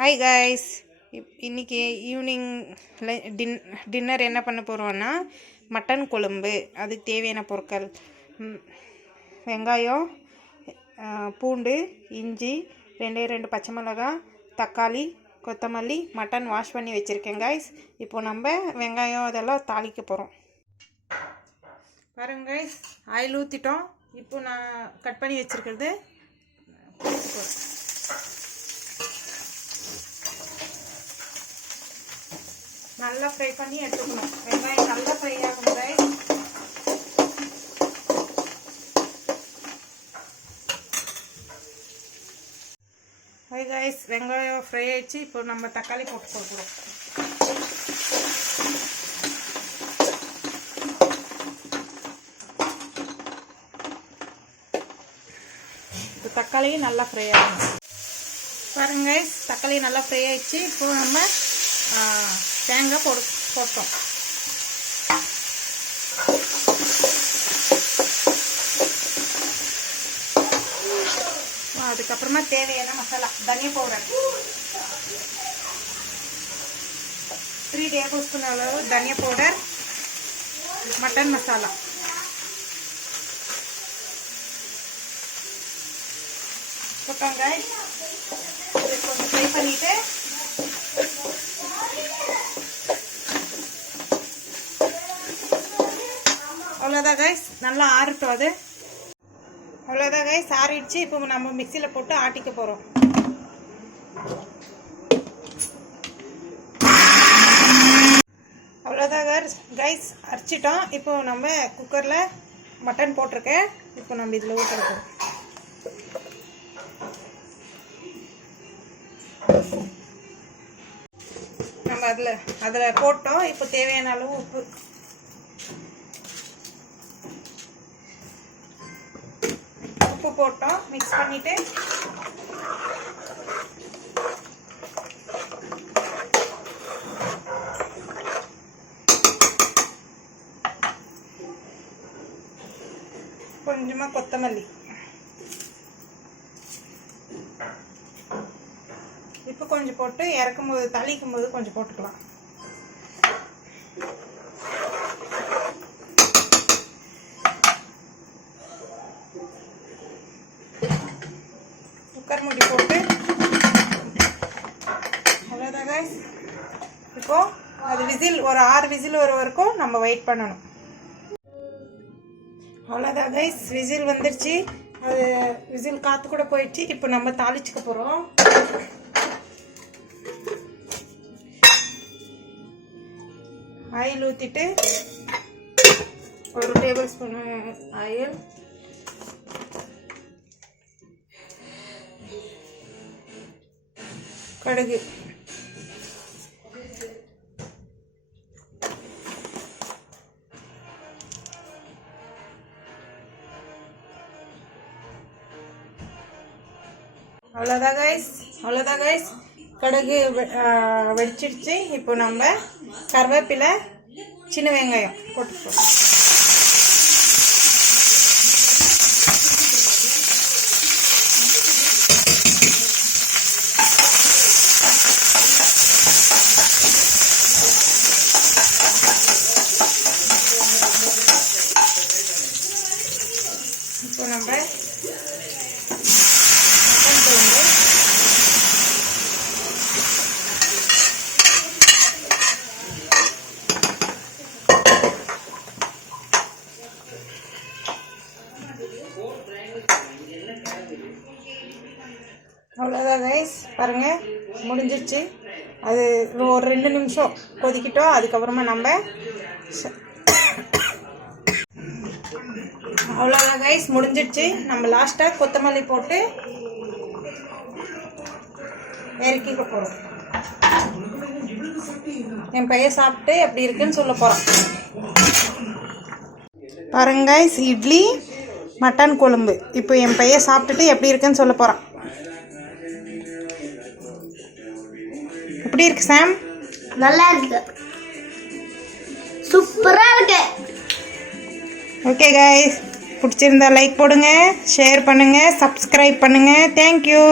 Hi guys, இன்றைக்கி evening dinner என்ன பண்ண போகிறோன்னா மட்டன் குழம்பு. அதுக்கு தேவையான பொருட்கள்: வெங்காயம், பூண்டு, இஞ்சி, 2 பச்சை மிளகாய், தக்காளி, கொத்தமல்லி. மட்டன் வாஷ் பண்ணி வச்சுருக்கேன் கைஸ். இப்போது நம்ம வெங்காயம் அதெல்லாம் தாளிக்க போகிறோம். பாருங்க கைஸ், ஆயில் ஊற்றிட்டோம். இப்போ நான் கட் பண்ணி வச்சுருக்கிறது நல்லா ஃப்ரை பண்ணி எடுத்துக்கணும். வெங்காயம் நல்லா ஃப்ரை ஆகணும் கைஸ். ஹாய் கைஸ், வெங்காயம் ஃப்ரை ஆயிடுச்சு. இப்போ நம்ம தக்காளி போட்டு கொடுக்குறோம். இப்போ தக்காளியும் நல்லா ஃப்ரை ஆகணும். பாருங்க கைஸ், தக்காளி நல்லா ஃப்ரை ஆயிடுச்சு. இப்போ நம்ம தேங்காய் போட்டோம். அதுக்கப்புறமா தேவையான மசாலா: தனியா பவுடர் 3 டேபிள் ஸ்பூன் அளவு தனியா பவுடர், மட்டன் மசாலா போட்டாங்க. கொஞ்சம் ஃப்ரை பண்ணிட்டு அவ்வளோதான் கைஸ். நல்லா ஆறட்டும். அது அவ்வளோதான் கைஸ், ஆறிடுச்சு. இப்போ நம்ம மிக்சியில் போட்டு ஆட்டிக்க போகிறோம். அவ்வளோதான் கைஸ், அரைச்சிட்டோம். இப்போ நம்ம குக்கரில் மட்டன் போட்டிருக்கேன். இப்போ நம்ம இதில் ஊற்றிருக்கோம். நம்ம அதில் போட்டோம். இப்போ தேவையான அளவு உப்பு போட்டோம். மிக்ஸ் பண்ணிட்டு கொஞ்சமா கொத்தமல்லி. இப்போ கொஞ்சம் போட்டு இறக்கும்போது தாளிக்கும் போது கொஞ்சம் போட்டுக்கலாம். குக்கர் மூடி போட்டு அவ்வளோதான் கைஸ். இப்போ அது விசில் ஒரு 6 விசில் வர வரைக்கும் நம்ம வெயிட் பண்ணணும். அவ்வளோதான் கைஸ், விசில் வந்துருச்சு. அது விசில் காற்று கூட போயிடுச்சு. இப்போ நம்ம தாளிச்சுக்க போகிறோம். ஆயில் ஊற்றிட்டு 1 டேபிள் ஸ்பூன் ஆயில், கடுகு, அவ்வளோதான் கைஸ். கடுகு வெடிச்சிடுச்சு. இப்போ நம்ம கருவேப்பிலை, சின்ன வெங்காயம் போட்டுப்போம். இப்போ நம்ம அவ்வளோதான் கைஸ். பாருங்கள், முடிஞ்சிடுச்சு. அது ஒரு 2 நிமிஷம் கொதிக்கிட்டோம். அதுக்கப்புறமா நம்ம அவ்வளோதான் கைஸ், முடிஞ்சிடுச்சு. நம்ம லாஸ்ட்டாக கொத்தமல்லி போட்டு இறக்கிக்க போகிறோம். என் பையன் சாப்பிட்டு எப்படி இருக்குன்னு சொல்ல போகிறான். பாருங்க கைஸ், இட்லி மட்டன் குழம்பு. இப்போ என் பையன் சாப்பிட்டுட்டு எப்படி இருக்குன்னு சொல்ல போகிறான். எப்படி இருக்கு சாம்? நல்லா இருக்கு, சூப்பரா இருக்கு. ஓகே கைஸ், பிடிச்சிருந்தா லைக் போடுங்க, ஷேர் பண்ணுங்க, சப்ஸ்கிரைப் பண்ணுங்க. தேங்க்யூ.